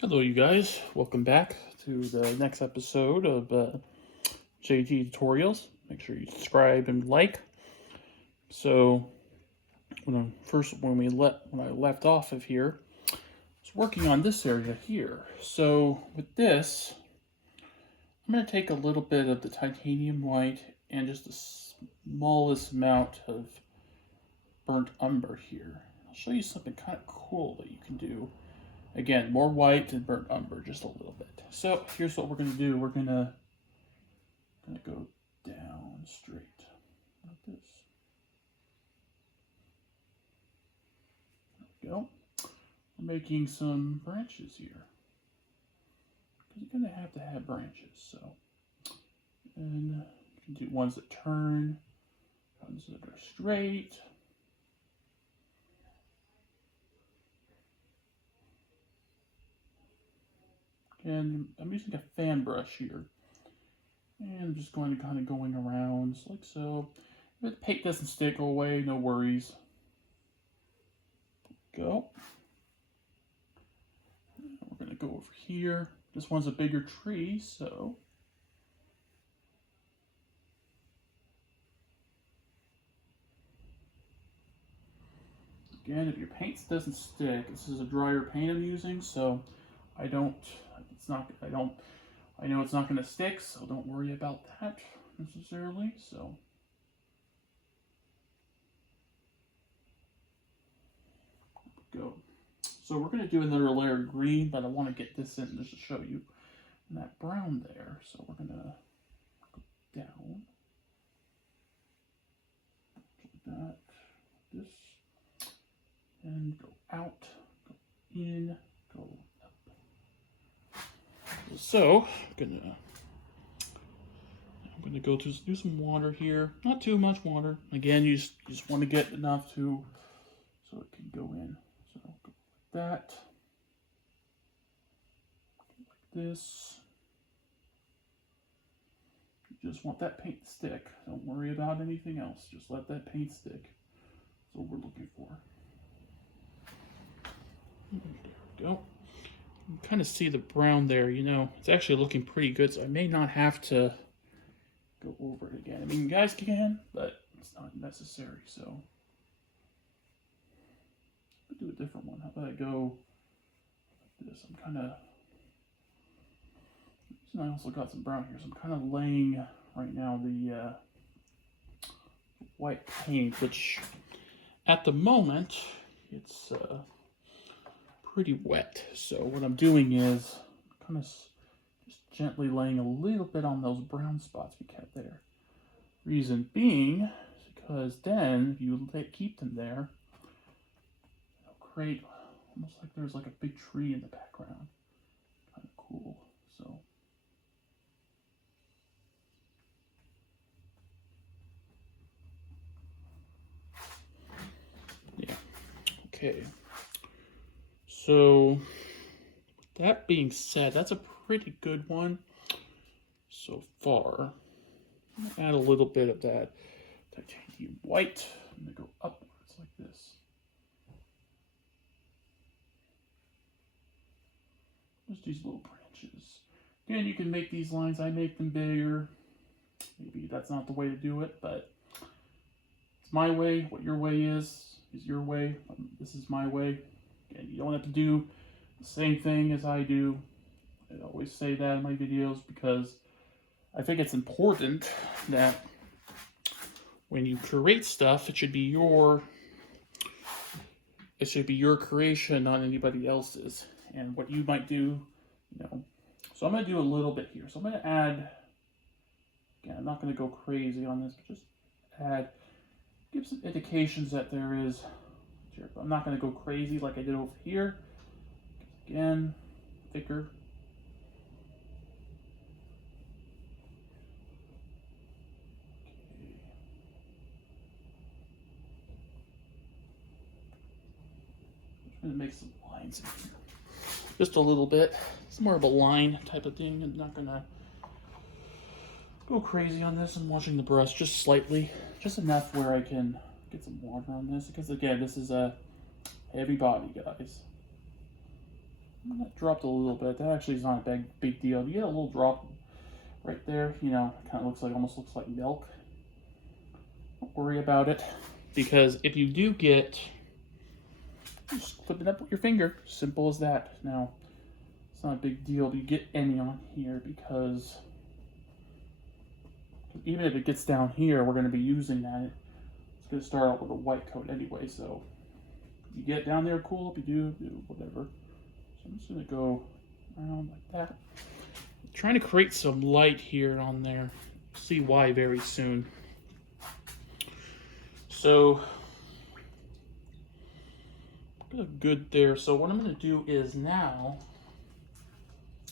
Hello, you guys. Welcome back to the next episode of JT Tutorials. Make sure you subscribe and like. So, when I left off of here, I was working on this area here. So, with this, I'm going to take a little bit of the titanium white and just the smallest amount of burnt umber here. I'll show you something kind of cool that you can do. Again, more white and burnt umber, just a little bit. So here's what we're going to do. We're going to go down straight like this. There we go. We're making some branches here. Because you're going to have branches. So, and you can do ones that turn, ones that are straight. And I'm using a fan brush here. And I'm just going around just like so. If the paint doesn't stick away, no worries. Go. We're going to go over here. This one's a bigger tree, so again, if your paint doesn't stick, this is a drier paint I'm using, so I know it's not going to stick, so don't worry about that necessarily. So go. So we're going to do another layer of green, but I want to get this in just to show you that brown there. So we're going to go down like that, this, and go out, go in, go up. So I'm gonna go to do some water here. Not too much water. Again, you just want to get enough so it can go in. So go like that, like this. You just want that paint to stick. Don't worry about anything else. Just let that paint stick. That's what we're looking for. There we go. You can kind of see the brown there. It's actually looking pretty good, so I may not have to go over it again. I mean, you guys can, but it's not necessary, so I'll do a different one. How about I go like this? I also got some brown here, so I'm kind of laying right now the white paint, which at the moment it's pretty wet. So what I'm doing is kind of just gently laying a little bit on those brown spots we kept there. Reason being is because then if you keep them there, it'll create almost like there's like a big tree in the background. Kind of cool. So yeah. Okay. So with that being said, that's a pretty good one so far. I'm gonna add a little bit of that titanium white. I'm gonna go upwards like this. Just these little branches. Again, you can make these lines. I make them bigger. Maybe that's not the way to do it, but it's my way. What your way is your way. This is my way. Again, you don't have to do the same thing as I do. I always say that in my videos because I think it's important that when you create stuff, it should be your creation, not anybody else's. And what you might do, So I'm going to do a little bit here. So I'm going to add, again, I'm not going to go crazy on this, but just give some indications that there is here. But I'm not going to go crazy like I did over here. Again, thicker. I'm going to make some lines in here. Just a little bit. It's more of a line type of thing. I'm not going to go crazy on this. I'm washing the brush just slightly. Just enough where I can get some water on this. Because again, this is a heavy body, guys. That dropped a little bit. That actually is not a big deal. You get a little drop right there, you know, kind of looks like, almost looks like milk. Don't worry about it, because if you do get, just flip it up with your finger. Simple as that. Now, it's not a big deal to get any on here, because even if it gets down here, we're going to be using that. It's going to start out with a white coat anyway, so you get down there, cool. If you do whatever. So I'm just going to go around like that. I'm trying to create some light here on there. See why very soon. So good there. So what I'm going to do is now,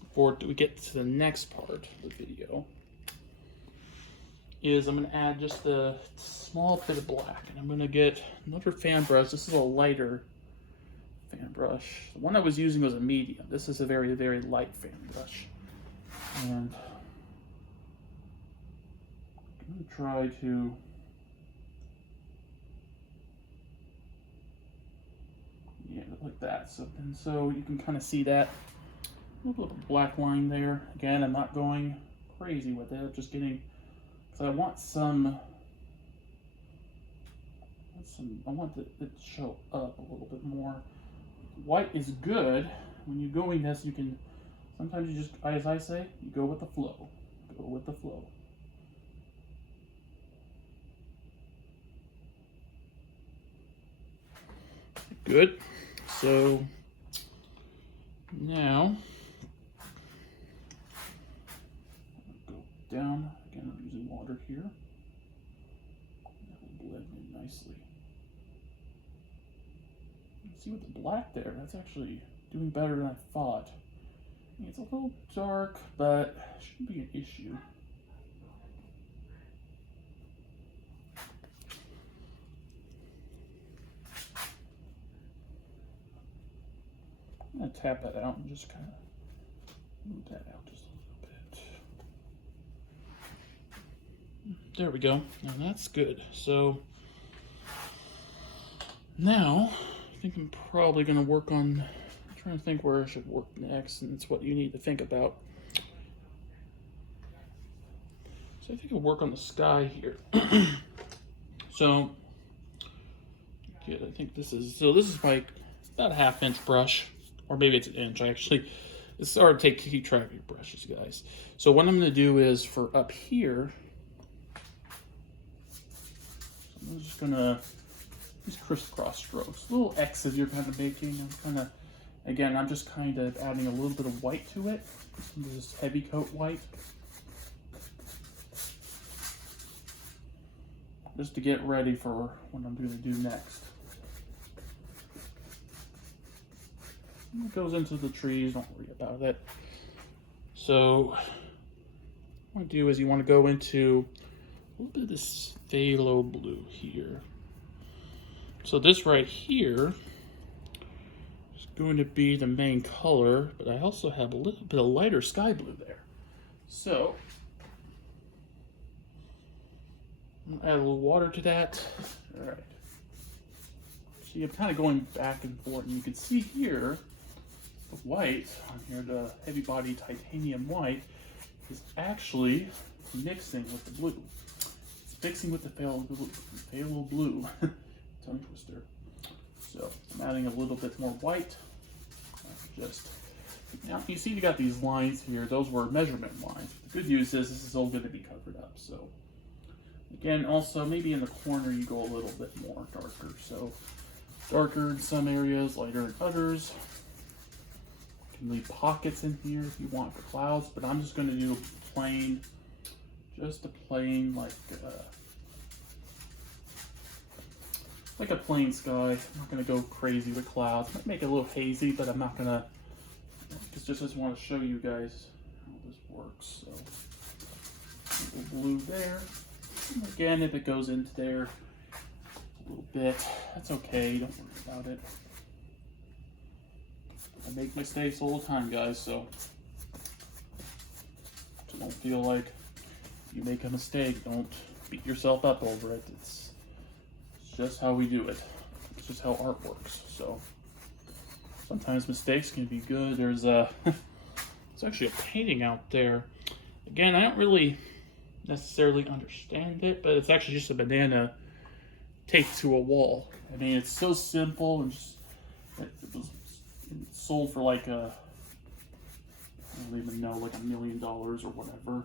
before we get to the next part of the video, is I'm going to add just a small bit of black. And I'm going to get another fan brush. This is a lighter fan brush. The one I was using was a medium. This is a very, very light fan brush. And I'm going to try to like that. So you can kind of see that a little bit of a black line there. Again, I'm not going crazy with it. I'm just getting, because I want I want it to show up a little bit more. White is good. When you're going this, you can, sometimes you just, as I say, you go with the flow. Go with the flow. Good. So now go down. Again, I'm using water here. That will blend in nicely. You can see with the black there, that's actually doing better than I thought. It's a little dark, but shouldn't be an issue. I'm going to tap that out and just kind of move that out just a little bit. There we go. Now that's good. So now I think I'm probably going to work on, I'm trying to think where I should work next, and it's what you need to think about. So I think I'll work on the sky here. So yeah, I think this is like about a 1/2 inch brush. Or maybe it's an inch, actually. It's hard to keep track of your brushes, guys. So what I'm going to do is, for up here, I'm just going to use crisscross strokes. Little X's you're kind of making. I'm just kind of adding a little bit of white to it. This heavy coat white. Just to get ready for what I'm going to do next. It goes into the trees, don't worry about it. So what you want to do is you want to go into a little bit of this phthalo blue here. So this right here is going to be the main color, but I also have a little bit of lighter sky blue there. So I'm going to add a little water to that. All right. So you're kind of going back and forth, and you can see here the white on here, the heavy body titanium white, is actually mixing with the blue. It's mixing with the phthalo blue. Tongue twister. So I'm adding a little bit more white. Now you see you got these lines here. Those were measurement lines. The good news is this is all going to be covered up. So again, also maybe in the corner you go a little bit more darker. So darker in some areas, lighter in others. Leave pockets in here if you want for clouds, but I'm just going to do plain, just a plain like a plain sky. I'm not going to go crazy with clouds. Might make it a little hazy, but I'm not going to, just want to show you guys how this works. So a little blue there. And again, if it goes into there a little bit, that's okay. Don't worry about it. I make mistakes all the time, guys, so don't feel like you make a mistake. Don't beat yourself up over it. It's just how we do it. It's just how art works. So sometimes mistakes can be good. There's it's actually a painting out there. Again, I don't really necessarily understand it, but it's actually just a banana taped to a wall. I mean, it's so simple, and just, it was sold for like I don't even know, like $1 million or whatever.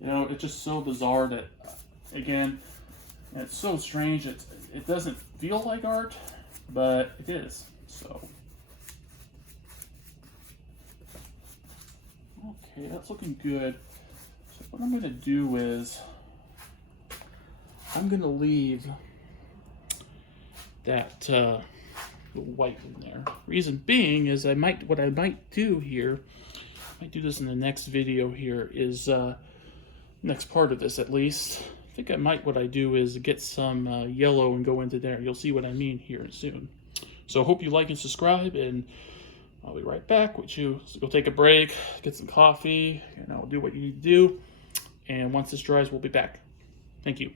You know, it's just so bizarre that, again, it's so strange. It doesn't feel like art, but it is. So, okay, that's looking good. So what I'm gonna do is I'm gonna leave that little white in there. Reason being is what I might do here, I might do this in the next video here, is next part of this at least. I think what I do is get some yellow and go into there. You'll see what I mean here soon. So I hope you like and subscribe, and I'll be right back with you. So go take a break, get some coffee, and I'll do what you need to do. And once this dries, we'll be back. Thank you.